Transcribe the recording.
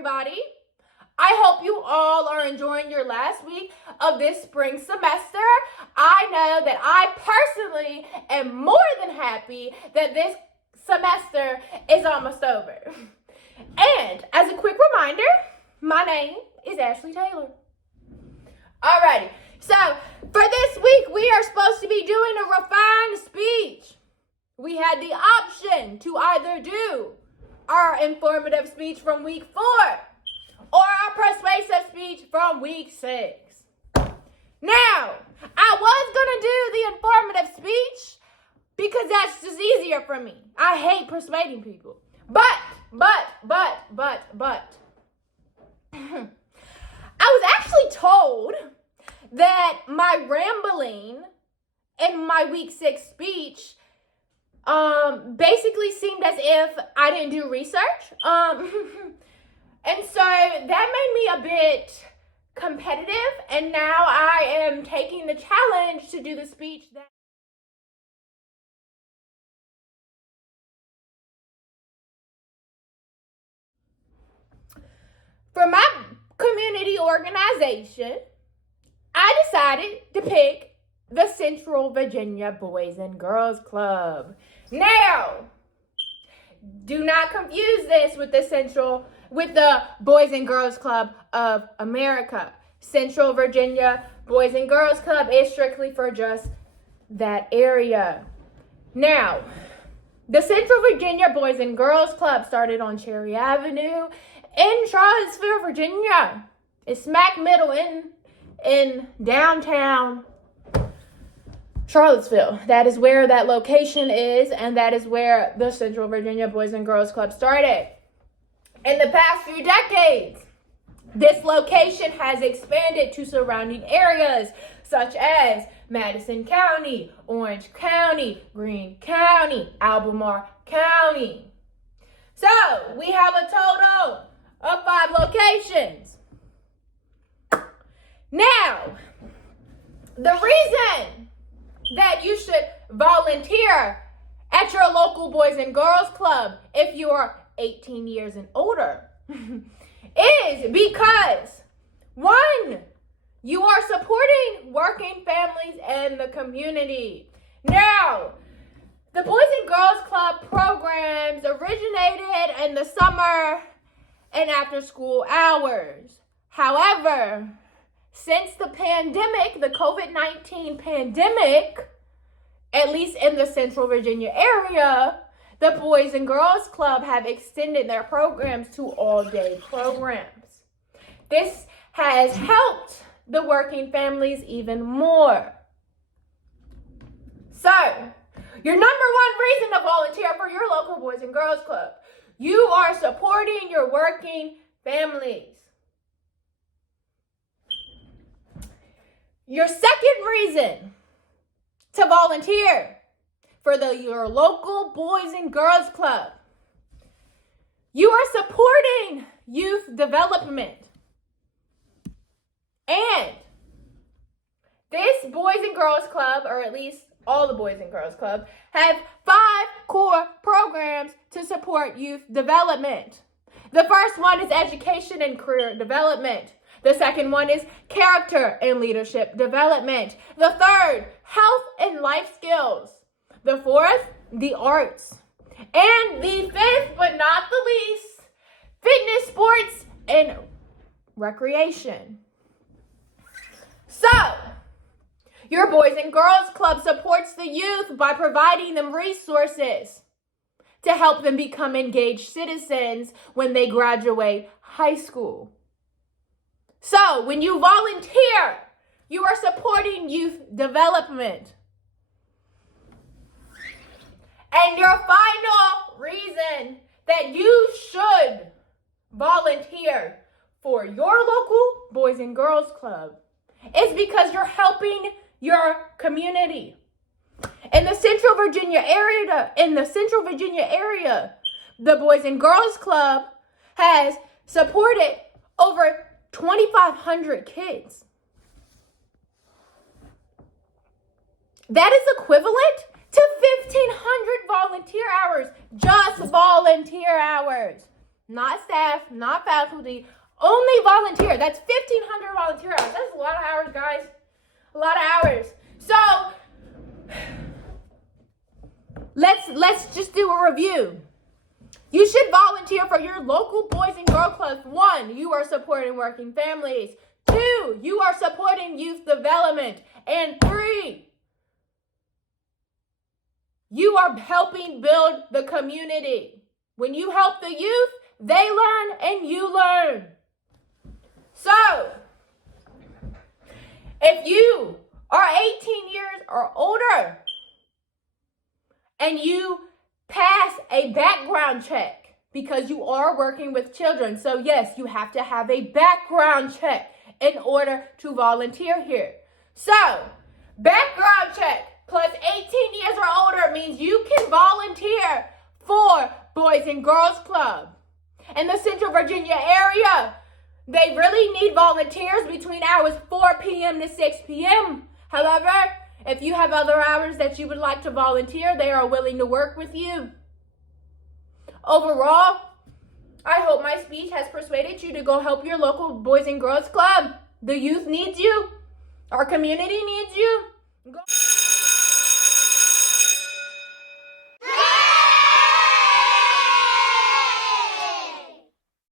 everybody. I hope you all are enjoying your last week of this spring semester. I know that I personally am more than happy that this semester is almost over. And as a quick reminder, my name is Ashley Taylor. Alrighty, so for this week, we are supposed to be doing a refined speech. We had the option to either do our informative speech from week 4 or our persuasive speech from week 6. Now, I was going to do the informative speech because that's just easier for me. I hate persuading people. But. I was actually told that my rambling in my week 6 speech basically seemed as if I didn't do research. And so that made me a bit competitive, and now I am taking the challenge to do the speech that for my community organization, I decided to pick the Central Virginia Boys and Girls Club. Now, do not confuse this with the Boys and Girls Club of America. Central Virginia Boys and Girls Club is strictly for just that area. Now, the Central Virginia Boys and Girls Club started on Cherry Avenue in Charlottesville, Virginia. It's smack middle in downtown Charlottesville. That is where that location is, and that is where the Central Virginia Boys and Girls Club started. In the past few decades, this location has expanded to surrounding areas such as Madison County, Orange County, Greene County, Albemarle County. So, we have a total of 5 locations. Now, the reason that you should volunteer at your local Boys and Girls Club if you are 18 years and older is because, 1, you are supporting working families and the community. Now, the Boys and Girls Club programs originated in the summer and after school hours. However, since the pandemic, the COVID-19 pandemic, at least in the Central Virginia area, the Boys and Girls Club have extended their programs to all-day programs. This has helped the working families even more. So, your number 1 reason to volunteer for your local Boys and Girls Club, you are supporting your working families. Your second reason to volunteer for your local Boys and Girls Club, you are supporting youth development. And this Boys and Girls Club, or at least all the Boys and Girls Club, have 5 core programs to support youth development. The first one is education and career development. The second one is character and leadership development. The third, health and life skills. The fourth, the arts. And the fifth, but not the least, fitness, sports, and recreation. So, your Boys and Girls Club supports the youth by providing them resources to help them become engaged citizens when they graduate high school. So, when you volunteer, you are supporting youth development. And your final reason that you should volunteer for your local Boys and Girls Club is because you're helping your community. In the Central Virginia area, the Boys and Girls Club has supported over 2,500 kids. That is equivalent to 1,500 volunteer hours, just volunteer hours. not staff, not faculty, only volunteer. That's 1,500 volunteer hours. That's a lot of hours, guys. A lot of hours. So let's just do a review. You should volunteer for your local Boys and Girl Clubs. 1, you are supporting working families. 2, you are supporting youth development. And 3, you are helping build the community. When you help the youth, they learn and you learn. So, if you are 18 years or older and you pass a background check because you are working with children. So yes, you have to have a background check in order to volunteer here. So, background check plus 18 years or older means you can volunteer for Boys and Girls Club. In the Central Virginia area, they really need volunteers between hours 4 p.m. to 6 p.m. However, if you have other hours that you would like to volunteer, they are willing to work with you. Overall, I hope my speech has persuaded you to go help your local Boys and Girls Club. The youth needs you. Our community needs you. Go.